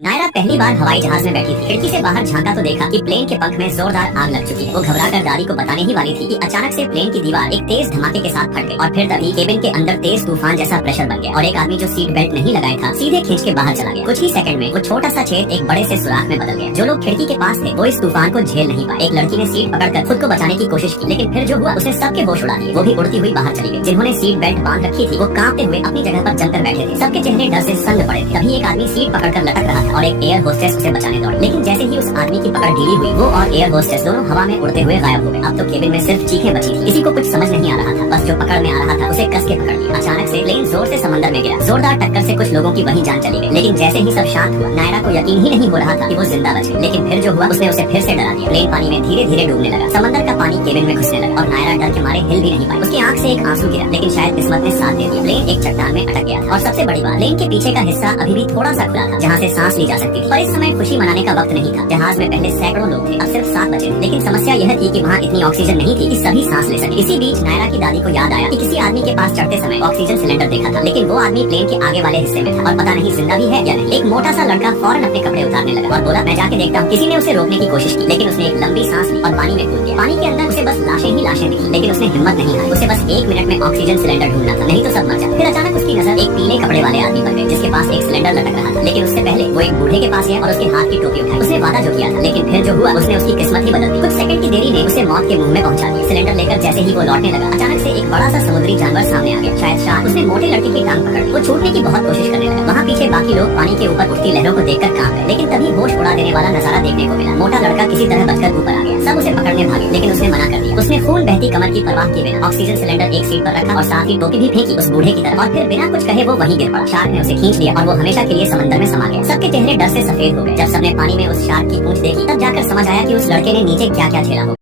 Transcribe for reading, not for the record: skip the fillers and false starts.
नायरा पहली बार हवाई जहाज में बैठी थी। खिड़की से बाहर झांका तो देखा कि प्लेन के पंख में जोरदार आग लग चुकी है। वो घबराकर दादी को बताने ही वाली थी कि अचानक से प्लेन की दीवार एक तेज धमाके के साथ फट गई और फिर तभी केबिन के अंदर तेज तूफान जैसा प्रेशर बन गया और एक आदमी जो सीट बेल्ट नहीं लगाया था सीधे खींच के बाहर चला गया। कुछ ही सेकंड में वो छोटा सा छेद एक बड़े से सुराख में बदल गया। जो लोग खिड़की के पास थे वो इस तूफान को झेल नहीं पाए। एक लड़की ने सीट पकड़कर खुद को बचाने की कोशिश की, लेकिन फिर जो हुआ उसने सबके होश उड़ा दिए। वो भी उड़ती हुई बाहर चली गई। जिन्होंने सीट बेल्ट बांध रखी थी वो कांपते हुए अपनी जगह पर जमकर बैठे थे। सबके चेहरे डर से सन्न पड़े थे। तभी एक आदमी सीट पकड़कर लटक रहा था और एक एयर होस्टेस उसे बचाने दौड़ी, लेकिन जैसे ही उस आदमी की पकड़ ढीली हुई वो और एयर होस्टेस दोनों हवा में उड़ते हुए गायब हो गए। अब तो केबिन में सिर्फ चीखें बची थी। किसी को कुछ समझ नहीं आ रहा था, बस जो पकड़ में आ रहा था उसे कस के पकड़ लिया। अचानक से प्लेन जोर से समंदर में गिरा। जोरदार टक्कर से कुछ लोगों की वहीं जान चली गई, लेकिन जैसे ही सब शांत हुआ नायरा को यकीन ही नहीं हो रहा था कि वो जिंदा बच गई। लेकिन फिर जो हुआ उसने उसे फिर से डरा दिया। प्लेन पानी में धीरे धीरे डूबने लगा। समंदर का पानी केबिन में घुसने लगा और नायरा डर के मारे हिल भी नहीं पाई। उसकी आंख से एक आंसू गिरा, लेकिन शायद किस्मत ने साथ दे दिया। प्लेन एक चट्टान में अटक गया था और सबसे बड़ी बात प्लेन के पीछे का हिस्सा अभी भी थोड़ा सा खुला था जहाँ से सांस ली जा सकती थी। पर इस समय खुशी मनाने का वक्त नहीं था। जहाज में पहले सैकड़ों लोग थे, अब सिर्फ 7 बचे थे। लेकिन समस्या यह थी कि वहाँ इतनी ऑक्सीजन नहीं थी कि सभी सांस ले सके। इसी बीच नायरा की दादी को याद आया कि किसी आदमी के पास चढ़ते समय ऑक्सीजन सिलेंडर देखा था, लेकिन वो आदमी प्लेन के आगे वाले हिस्से में था और पता नहीं जिंदा भी है या नहीं। एक मोटा सा लड़का फौरन अपने कपड़े उतारने लगा और बोला, मैं जाके देखता हूँ। किसी ने उसे रोकने की कोशिश की, लेकिन उसने एक लंबी सांस ली और पानी में कूद गया। पानी के अंदर उसे बस लाशें ही लाशें दिखी, लेकिन उसने हिम्मत नहीं हारी। उसे बस 1 मिनट में ऑक्सीजन सिलेंडर ढूंढना था, नहीं तो सब मर जाते। फिर अचानक उसकी नजर एक पीले कपड़े वाले आदमी पर गई जिसके पास एक सिलेंडर लटक रहा था। लेकिन उससे पहले वो एक बूढ़े के पास गया और उसके हाथ की टोपी उठाई। उसने वादा जो किया था, लेकिन फिर जो हुआ उसने उसकी किस्मत ही बदल दी। कुछ सेकंड की देरी ने उसे मौत के मुंह में पहुंचा दिया। सिलेंडर लेकर जैसे ही वो लौटने लगा अचानक से एक बड़ा सा समुद्री जानवर सामने आ गया, शायद शार्क। उसने मोटे लड़के की टांग पकड़ ली। वो छूटने की बहुत कोशिश करने लगा। वहाँ पीछे बाकी लोग पानी के ऊपर उठती लहरों को देखकर कांप गए, लेकिन तभी होश उड़ा देने वाला नजारा देखने को मिला। मोटा लड़का किसी तरह बचकर ऊपर आ गया। सब उसे पकड़ने भागे, लेकिन उसने मना कर दिया। उसने खून बहती कमर की परवाह किए बिना ऑक्सीजन सिलेंडर एक सीट पर रखा और साथ ही टोपी भी फेंकी उस बूढ़े की तरफ और फिर बिना कुछ कहे वो वहीं गिर पड़ा। शार्क ने उसे खींच लिया और वो हमेशा के लिए समंदर में समा गया। सबके चेहरे डर से सफेद हो गए। जब सबने पानी में उस शार्क की पूंछ देखी तब जाकर समझ आया कि उस लड़के ने नीचे क्या क्या झेला हो।